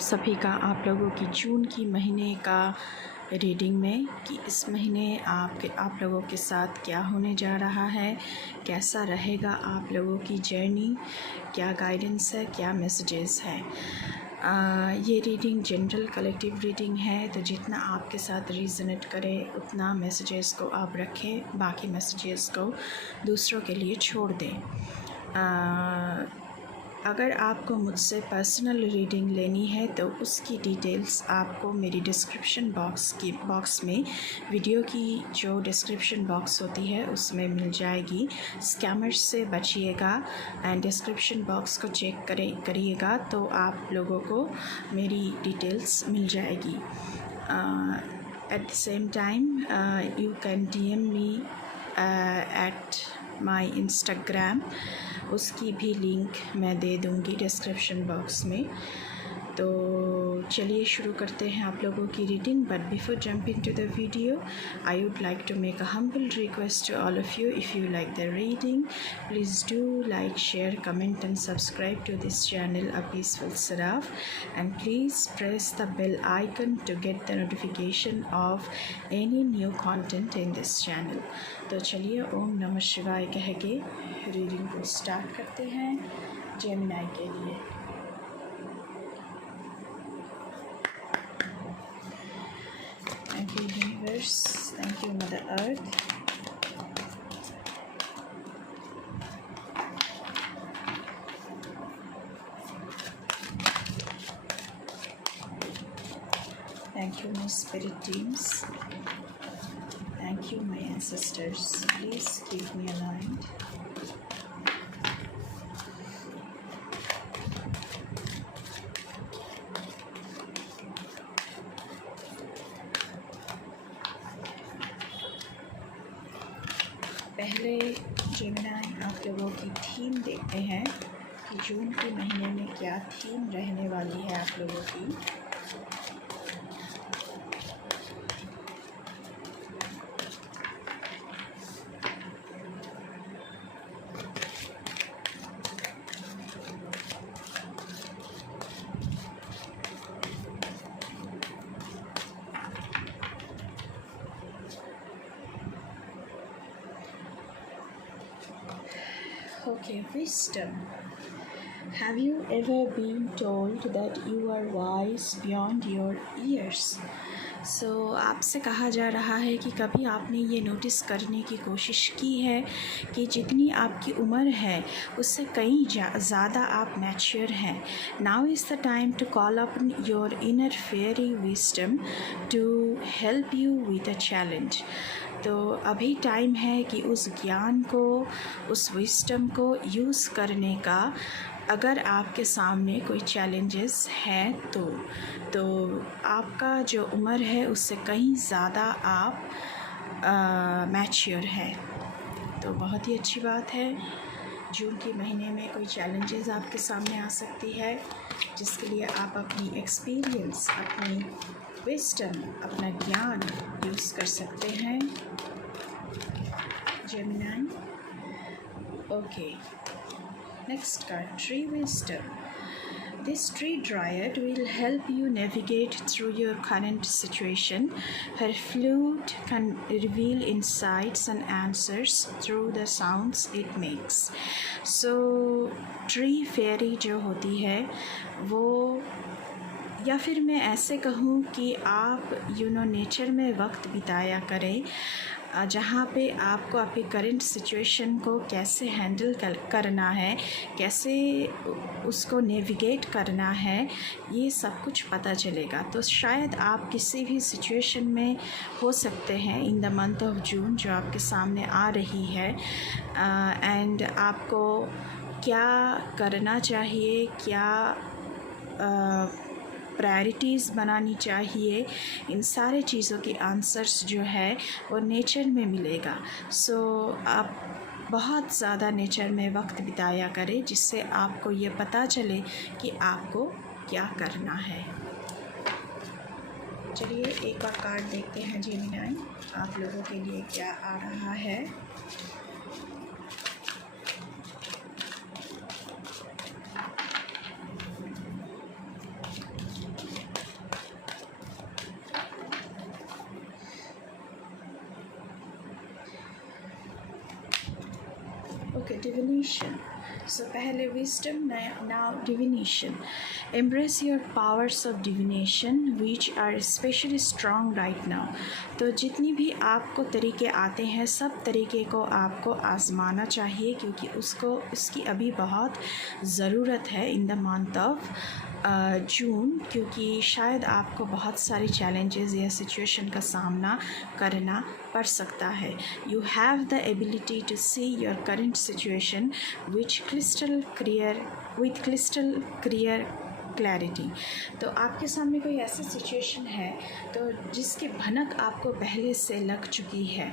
सभी का आप लोगों की जून की महीने का रीडिंग में कि इस महीने आप लोगों के साथ क्या होने जा रहा है, कैसा रहेगा आप लोगों की जर्नी, क्या गाइडेंस है, क्या मैसेजेस है। ये रीडिंग जनरल कलेक्टिव रीडिंग है, तो जितना आपके साथ रीजनेट करे उतना मैसेजेस को आप रखें, बाकी मैसेजेस को दूसरों के लिए छोड़ दें। अगर आपको मुझसे पर्सनल रीडिंग लेनी है तो उसकी डिटेल्स आपको मेरी डिस्क्रिप्शन बॉक्स में वीडियो की जो डिस्क्रिप्शन बॉक्स होती है उसमें मिल जाएगी। स्कैमर्स से बचिएगा एंड डिस्क्रिप्शन बॉक्स को चेक करिएगा तो आप लोगों को मेरी डिटेल्स मिल जाएगी। At the same time you can DM me at my Instagram, उसकी भी लिंक मैं दे दूँगी डिस्क्रिप्शन बॉक्स में। तो चलिए शुरू करते हैं आप लोगों की reading. But before jumping to the video, I would like to make a humble request to all of you, if you like the reading please do like, share, comment and subscribe to this channel A Peaceful Seraph, and please press the bell icon to get the notification of any new content in this channel। तो चलिए ओम नमः शिवाय कह के reading को start करते हैं Gemini के लिए। Thank you universe, thank you mother earth. Thank you my spirit teams, thank you my ancestors, please keep me aligned। पहले जेमिनी आप लोगों की थीम देखते हैं कि जून के महीने में क्या थीम रहने वाली है आप लोगों की। Okay, wisdom. Have you ever been told that you are wise beyond your years? आपसे कहा जा रहा है कि कभी आपने ये नोटिस करने की कोशिश की है कि जितनी आपकी उम्र है उससे कहीं ज़्यादा आप मैच्योर हैं। Now is the time to call upon your inner fairy wisdom to help you with a challenge. तो अभी टाइम है कि उस ज्ञान को, उस विजडम को यूज़ करने का। अगर आपके सामने कोई चैलेंजेस हैं तो आपका जो उम्र है उससे कहीं ज़्यादा आप मैच्योर है। तो बहुत ही अच्छी बात है। जून के महीने में कोई चैलेंजेस आपके सामने आ सकती है जिसके लिए आप अपनी एक्सपीरियंस, अपनी विजडम, अपना ज्ञान यूज़ कर सकते हैं Gemini. Okay, next card, Tree Wisdom. This tree dryad will help you navigate through your current situation. Her flute can reveal insights and answers through the sounds it makes. So tree fairy जो होती है वो, या फिर मैं ऐसे कहूँ कि आप नेचर में वक्त बिताया करें जहाँ पे आपको आपके करंट सिचुएशन को कैसे हैंडल करना है, कैसे उसको नेविगेट करना है, ये सब कुछ पता चलेगा। तो शायद आप किसी भी सिचुएशन में हो सकते हैं इन द मंथ ऑफ जून जो आपके सामने आ रही है, एंड आपको क्या करना चाहिए, क्या प्रायोरिटीज़ बनानी चाहिए, इन सारे चीज़ों की आंसर्स जो है वो नेचर में मिलेगा। सो आप बहुत ज़्यादा नेचर में वक्त बिताया करें जिससे आपको ये पता चले कि आपको क्या करना है। चलिए एक और कार्ड देखते हैं जेमिनी, आप लोगों के लिए क्या आ रहा है। Okay, divination. सो पहले wisdom, now divination. Embrace your powers of divination which are especially strong right now. तो जितनी भी आपको तरीके आते हैं, सब तरीके को आपको आजमाना चाहिए, क्योंकि उसकी अभी बहुत ज़रूरत है इन द मंथ ऑफ जून, क्योंकि शायद आपको बहुत सारे चैलेंजेस या सिचुएशन का सामना करना पड़ सकता है। You have the ability to see your current situation with crystal clear clarity. तो आपके सामने कोई ऐसी सिचुएशन है तो जिसकी भनक आपको पहले से लग चुकी है,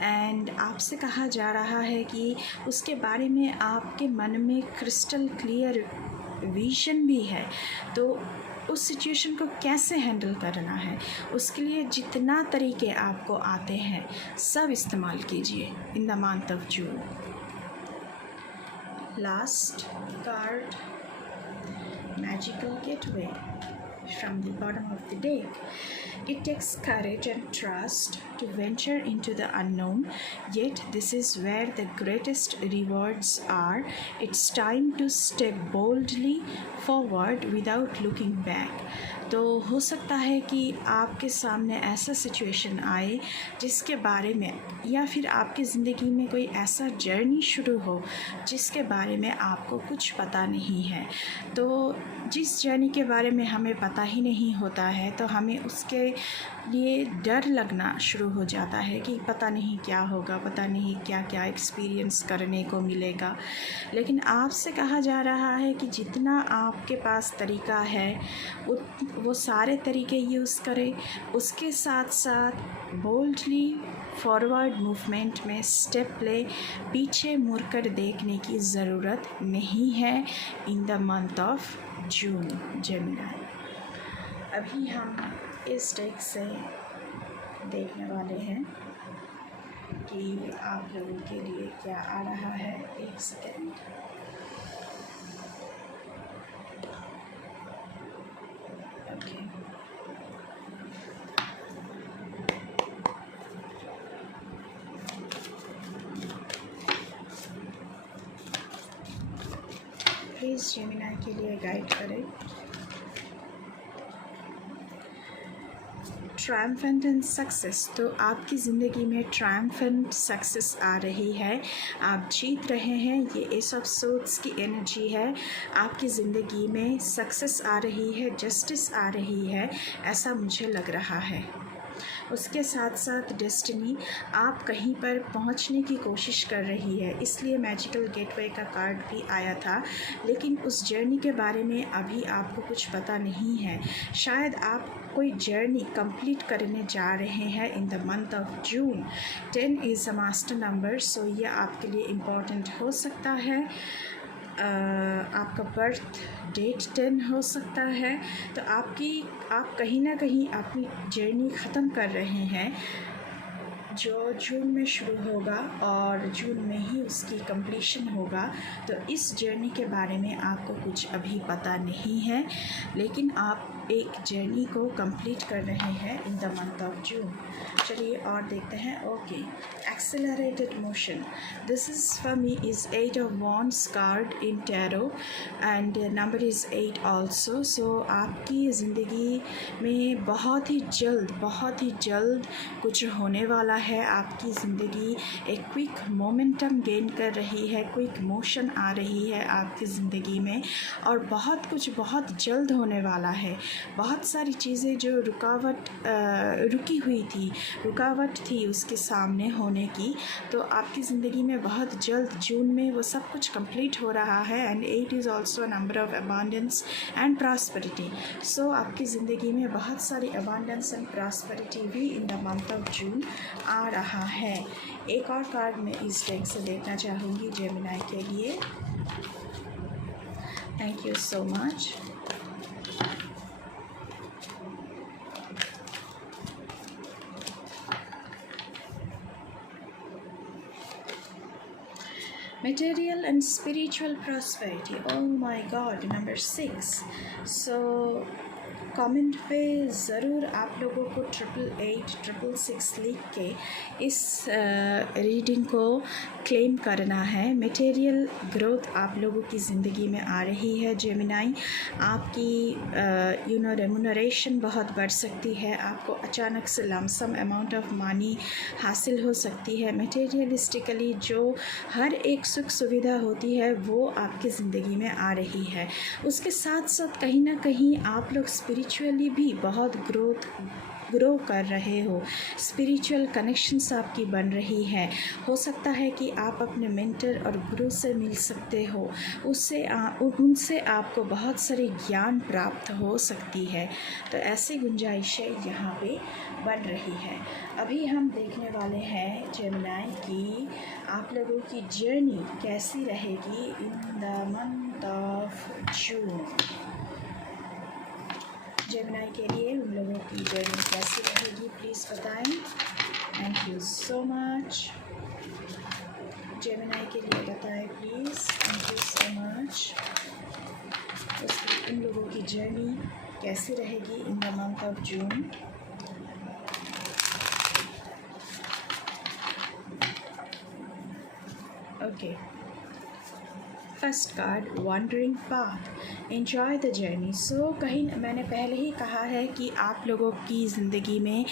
एंड आपसे कहा जा रहा है कि उसके बारे में आपके मन में क्रिस्टल क्लियर विजन भी है। तो उस सिचुएशन को कैसे हैंडल करना है, उसके लिए जितना तरीके आपको आते हैं सब इस्तेमाल कीजिए इन the month of June. Last card, magical gateway from the bottom of the deck. It takes courage and trust to venture into the unknown, yet this is where the greatest rewards are. It's time to step boldly forward without looking back. तो हो सकता है कि आपके सामने ऐसा situation आए जिसके बारे में, या फिर आपकी ज़िंदगी में कोई ऐसा जर्नी शुरू हो जिसके बारे में आपको कुछ पता नहीं है। तो जिस जर्नी के बारे में हमें पता ही नहीं होता है तो हमें उसके लिए डर लगना शुरू हो जाता है कि पता नहीं क्या होगा, पता नहीं क्या क्या एक्सपीरियंस करने को मिलेगा। लेकिन आपसे कहा जा रहा है कि जितना आपके पास तरीका है वो सारे तरीके यूज़ करें, उसके साथ साथ बोल्डली फॉरवर्ड मूवमेंट में स्टेप ले, पीछे मुड़कर देखने की ज़रूरत नहीं है इन the month of June Gemini. अभी हम इस डेक से देखने वाले हैं कि आप लोगों के लिए क्या आ रहा है। एक सेकेंड। ओके, प्लीज़ जेमिनी के लिए गाइड करें। Triumphant and success. तो आपकी ज़िंदगी में ट्रायम्फेंट सक्सेस आ रही है, आप जीत रहे हैं। ये एस ऑफ सोर्ड्स की एनर्जी है। आपकी ज़िंदगी में सक्सेस आ रही है, जस्टिस आ रही है, ऐसा मुझे लग रहा है। उसके साथ साथ डेस्टिनी, आप कहीं पर पहुंचने की कोशिश कर रही है, इसलिए मैजिकल गेटवे का कार्ड भी आया था। लेकिन उस जर्नी के बारे में अभी आपको कुछ पता नहीं है। शायद आप कोई जर्नी कंप्लीट करने जा रहे हैं in the month of June. 10 is a master number, so ये आपके लिए इम्पॉर्टेंट हो सकता है। आपका बर्थ डेट 10 हो सकता है। तो आप कहीं ना कहीं अपनी जर्नी ख़त्म कर रहे हैं जो जून में शुरू होगा और जून में ही उसकी कंप्लीशन होगा। तो इस जर्नी के बारे में आपको कुछ अभी पता नहीं है, लेकिन आप एक जर्नी को कंप्लीट कर रहे हैं in the month of June. चलिए और देखते हैं। Okay, accelerated motion, this is for me is 8 of wands card in tarot and number is 8 also. So आपकी ज़िंदगी में बहुत ही जल्द कुछ होने वाला है। आपकी ज़िंदगी एक क्विक मोमेंटम गेन कर रही है, क्विक मोशन आ रही है आपकी ज़िंदगी में, और बहुत कुछ बहुत जल्द होने वाला है। बहुत सारी चीज़ें जो रुकावट थी उसके सामने होने की, तो आपकी ज़िंदगी में बहुत जल्द जून में वो सब कुछ कंप्लीट हो रहा है। And 8 is also number of abundance and prosperity. So आपकी ज़िंदगी में बहुत सारी अबांडेंस एंड प्रॉस्पेरिटी भी in the month of June आ रहा है। एक और कार्ड मैं इस डेक से देखना चाहूँगी जेमिनी के लिए। Thank you so much. Material and spiritual prosperity. Oh my God, number 6. So comment पे ज़रूर आप लोगों को 888666 लिख के इस रीडिंग को क्लेम करना है। मटेरियल ग्रोथ आप लोगों की ज़िंदगी में आ रही है जेमिनाई। आपकी रेमुनरेशन बहुत बढ़ सकती है। आपको अचानक से लमसम अमाउंट ऑफ मनी हासिल हो सकती है। मटेरियलिस्टिकली जो हर एक सुख सुविधा होती है वो आपकी ज़िंदगी में आ रही है। उसके साथ साथ कहीं ना कहीं आप लोग स्पिरिचुअली भी बहुत ग्रो कर रहे हो। स्पिरिचुअल कनेक्शंस आपकी बन रही है। हो सकता है कि आप अपने मेंटर और गुरु से मिल सकते हो। उनसे आपको बहुत सारी ज्ञान प्राप्त हो सकती है। तो ऐसी गुंजाइशें यहाँ पे बन रही है। अभी हम देखने वाले हैं जेमिनाई की आप लोगों की जर्नी कैसी रहेगी in the month of June. Gemini के लिए उन लोगों की जर्नी कैसी रहेगी प्लीज़ बताएं। Thank you so much. Gemini के लिए बताएं please. Thank you so much. उन लोगों की जर्नी कैसी रहेगी in the month of June. Okay, first card wandering path, enjoy the journey. So कहीं मैंने पहले ही कहा है कि आप लोगों की ज़िंदगी में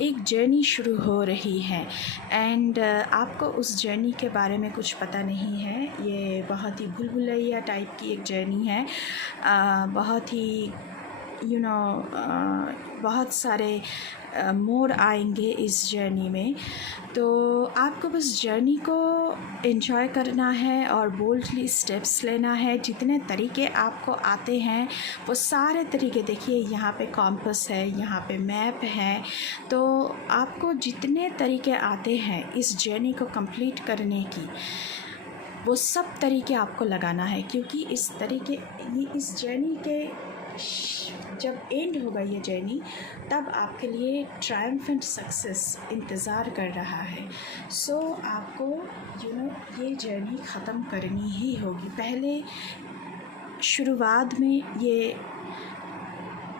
एक जर्नी शुरू हो रही है एंड आपको उस जर्नी के बारे में कुछ पता नहीं है। ये बहुत ही भूल भुलैया टाइप की एक जर्नी है। बहुत ही बहुत सारे मोड़ आएंगे इस जर्नी में। तो आपको बस जर्नी को एंजॉय करना है और बोल्डली स्टेप्स लेना है। जितने तरीके आपको आते हैं वो सारे तरीके, देखिए यहाँ पे कॉम्पस है, यहाँ पे मैप है। तो आपको जितने तरीके आते हैं इस जर्नी को कंप्लीट करने की, वो सब तरीके आपको लगाना है। क्योंकि इस जर्नी के जब एंड होगा ये जर्नी, तब आपके लिए ट्रायम्फेंट सक्सेस इंतज़ार कर रहा है। सो आपको ये जर्नी ख़त्म करनी ही होगी। पहले शुरुआत में ये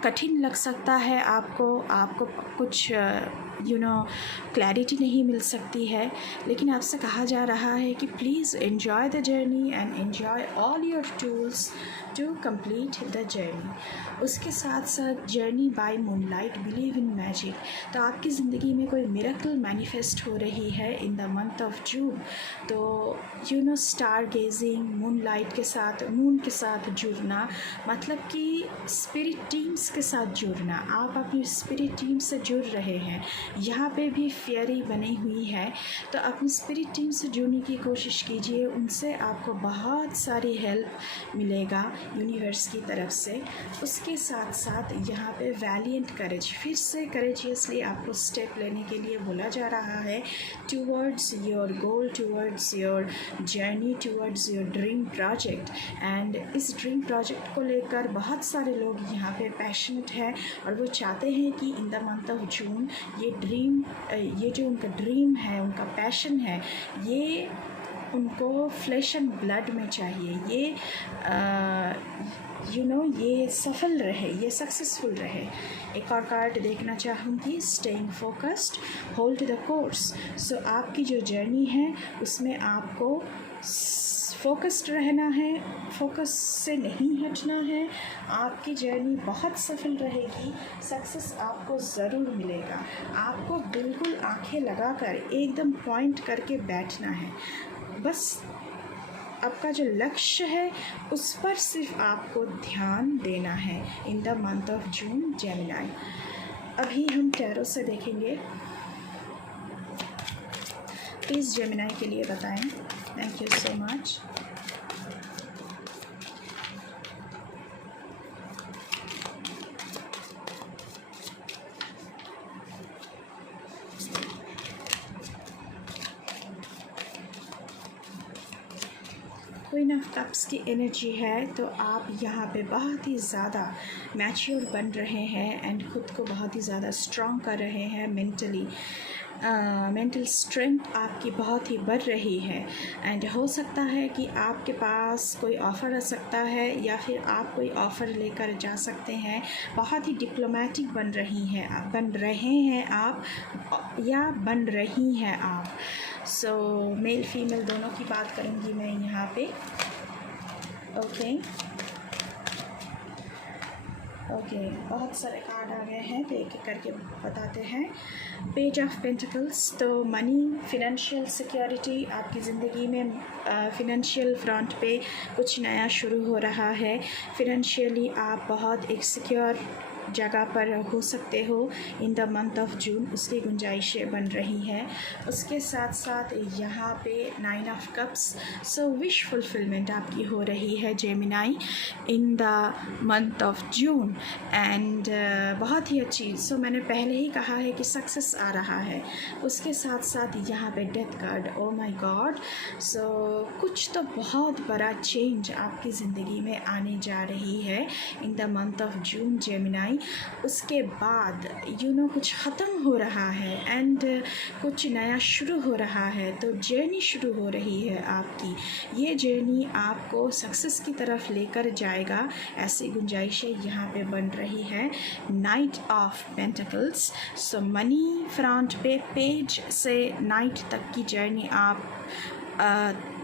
कठिन लग सकता है आपको कुछ क्लैरिटी नहीं मिल सकती है, लेकिन आपसे कहा जा रहा है कि please enjoy the journey and enjoy all your tools to complete the journey. उसके साथ साथ journey by moonlight, believe in magic. तो आपकी ज़िंदगी में कोई मिरेकल मैनिफेस्ट हो रही है इन द मंथ ऑफ जून। तो स्टार गेजिंग, मूनलाइट के साथ, मून के साथ जुड़ना, मतलब कि स्पिरिट टीम्स के साथ जुड़ना। आप अपनी स्पिरिट टीम से जुड़ रहे हैं। यहाँ पे भी फेयरी बनी हुई है। तो अपनी स्पिरिट टीम से जुड़ने की कोशिश कीजिए। उनसे आपको बहुत सारी हेल्प मिलेगा यूनिवर्स की तरफ से। उसके साथ साथ यहाँ पे वैलिएंट करेज, फिर से करेजियसली आपको स्टेप लेने के लिए बोला जा रहा है towards your goal, towards your journey, towards your dream project. And इस ड्रीम प्रोजेक्ट को लेकर बहुत सारे लोग यहाँ पे पैशनेट है और वो चाहते हैं कि इन द मंथ ऑफ जून ये जो उनका ड्रीम है, उनका पैशन है, ये उनको फ्लैश एंड ब्लड में चाहिए। ये सफल रहे, ये सक्सेसफुल रहे। एक और कार्ड देखना चाहूँगी, staying focused, hold the course. So आपकी जो जर्नी है उसमें आपको फोकस्ड रहना है, फोकस से नहीं हटना है। आपकी जर्नी बहुत सफल रहेगी, सक्सेस आपको ज़रूर मिलेगा। आपको बिल्कुल आंखें लगाकर एकदम पॉइंट करके बैठना है। बस आपका जो लक्ष्य है उस पर सिर्फ आपको ध्यान देना है इन the month of June Gemini. अभी हम टैरो से देखेंगे। प्लीज़ जेमिनाई के लिए बताएं। Thank you so much. Queen of cups की एनर्जी है। तो आप यहाँ पे बहुत ही ज़्यादा मैच्योर बन रहे हैं एंड ख़ुद को बहुत ही ज़्यादा स्ट्रॉन्ग कर रहे हैं मेंटली। मेंटल स्ट्रेंथ आपकी बहुत ही बढ़ रही है। एंड हो सकता है कि आपके पास कोई ऑफ़र आ सकता है या फिर आप कोई ऑफ़र लेकर जा सकते हैं। बहुत ही डिप्लोमेटिक बन रहे हैं आप या बन रही हैं आप। सो मेल फीमेल दोनों की बात करूँगी मैं यहाँ पे। ओके, बहुत सारे कार्ड आ गए हैं तो एक एक करके बताते हैं। पेज ऑफ पेंटिकल्स, तो मनी, फिनेंशियल सिक्योरिटी, आपकी ज़िंदगी में फिनेंशियल फ्रंट पे कुछ नया शुरू हो रहा है। फिनेंशियली आप बहुत एक सिक्योर जगह पर हो सकते हो इन द मंथ ऑफ जून, उसकी गुंजाइशें बन रही हैं। उसके साथ साथ यहाँ पे 9 of cups, so wish fulfilment आपकी हो रही है Gemini in the month of June. And बहुत ही अच्छी, सो मैंने पहले ही कहा है कि सक्सेस आ रहा है। उसके साथ साथ यहाँ पे death card, oh my God. So कुछ तो बहुत बड़ा चेंज आपकी ज़िंदगी में आने जा रही है इन the month of June Gemini. उसके बाद कुछ ख़त्म हो रहा है एंड कुछ नया शुरू हो रहा है। तो जर्नी शुरू हो रही है आपकी। ये जर्नी आपको सक्सेस की तरफ लेकर जाएगा, ऐसी गुंजाइशें यहाँ पे बन रही है। Night of pentacles, so money front पे पेज से नाइट तक की जर्नी आप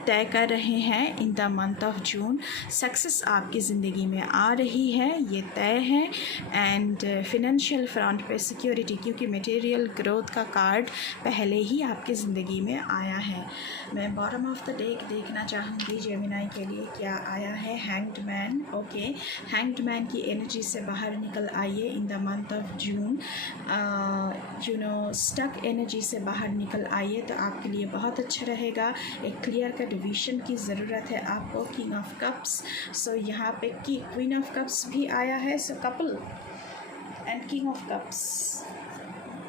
तय कर रहे हैं in the month of June. Success आपकी ज़िंदगी में आ रही है, ये तय है। एंड फिनेंशियल फ्रंट पे सिक्योरिटी, क्योंकि मटेरियल ग्रोथ का कार्ड पहले ही आपकी ज़िंदगी में आया है। मैं बॉटम ऑफ द डेक देखना चाहूँगी जेमिनाई के लिए क्या आया है। Hanged man, okay, hanged man की एनर्जी से बाहर निकल आइए in the month of June. Stuck energy से बाहर निकल आइए तो आपके लिए बहुत अच्छा रहेगा। एक क्लियर कट विजन की ज़रूरत है आपको। किंग ऑफ कप्स, सो यहाँ पे क्वीन ऑफ कप्स भी आया है। So couple and king of cups,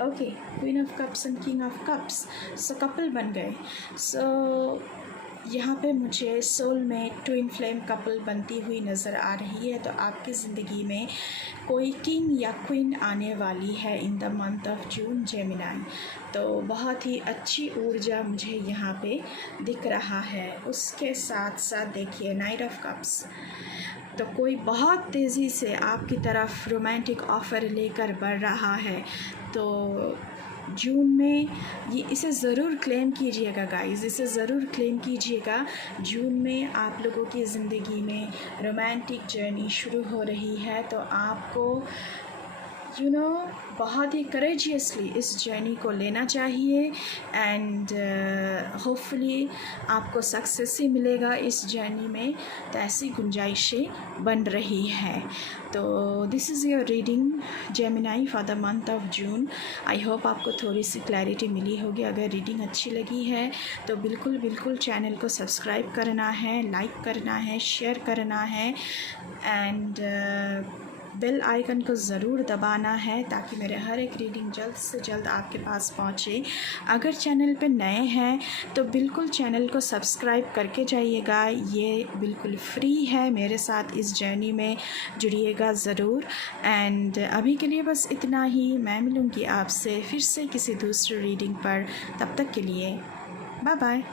okay, queen of cups and king of cups, so couple बन गए। सो यहाँ पे मुझे सोलमेट ट्विन फ्लेम कपल बनती हुई नज़र आ रही है। तो आपकी ज़िंदगी में कोई किंग या क्वीन आने वाली है इन the month of June Gemini. तो बहुत ही अच्छी ऊर्जा मुझे यहाँ पे दिख रहा है। उसके साथ साथ देखिए नाइट ऑफ कप्स, तो कोई बहुत तेज़ी से आपकी तरफ रोमांटिक ऑफ़र लेकर बढ़ रहा है। तो जून में इसे ज़रूर क्लेम कीजिएगा गाइस, इसे ज़रूर क्लेम कीजिएगा। जून में आप लोगों की ज़िंदगी में रोमांटिक जर्नी शुरू हो रही है। तो आपको बहुत ही करेजियसली इस जर्नी को लेना चाहिए। एंड होपफुली आपको सक्सेस ही मिलेगा इस जर्नी में। तो ऐसी गुंजाइशें बन रही हैं। तो this is your reading Gemini for the month of June. I hope आपको थोड़ी सी क्लैरिटी मिली होगी। अगर रीडिंग अच्छी लगी है तो बिल्कुल चैनल को सब्सक्राइब करना है, लाइक करना है, शेयर करना है एंड बेल आइकन को ज़रूर दबाना है ताकि मेरे हर एक रीडिंग जल्द से जल्द आपके पास पहुँचे। अगर चैनल पे नए हैं तो बिल्कुल चैनल को सब्सक्राइब करके जाइएगा। ये बिल्कुल फ्री है। मेरे साथ इस जर्नी में जुड़िएगा ज़रूर। एंड अभी के लिए बस इतना ही। मैं मिलूँगी आपसे फिर से किसी दूसरी रीडिंग पर। तब तक के लिए बाय बाय।